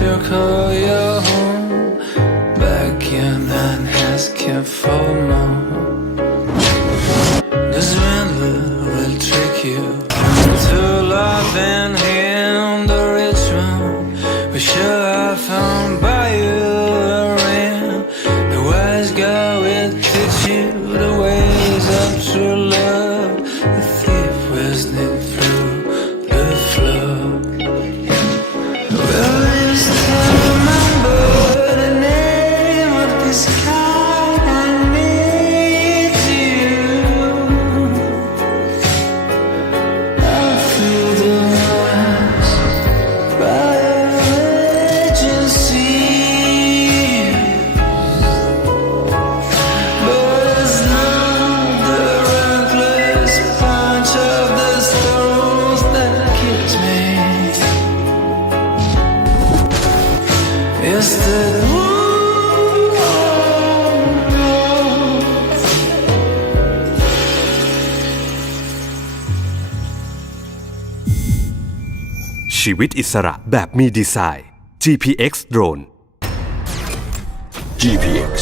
to call you home. Back your mind has kept for more. The swindler will trick you to love and him, the rich one. We should have found by you a ring. The wise guy will teach you the ways of true love. The thief will sneak through the floor. Will you still remember the name of this guy? I need you. I feel the rise by urgency, but it's not the reckless punch of the stones that kills me. It's theชีวิตอิสระแบบมีดีไซน์ GPX Drone GPX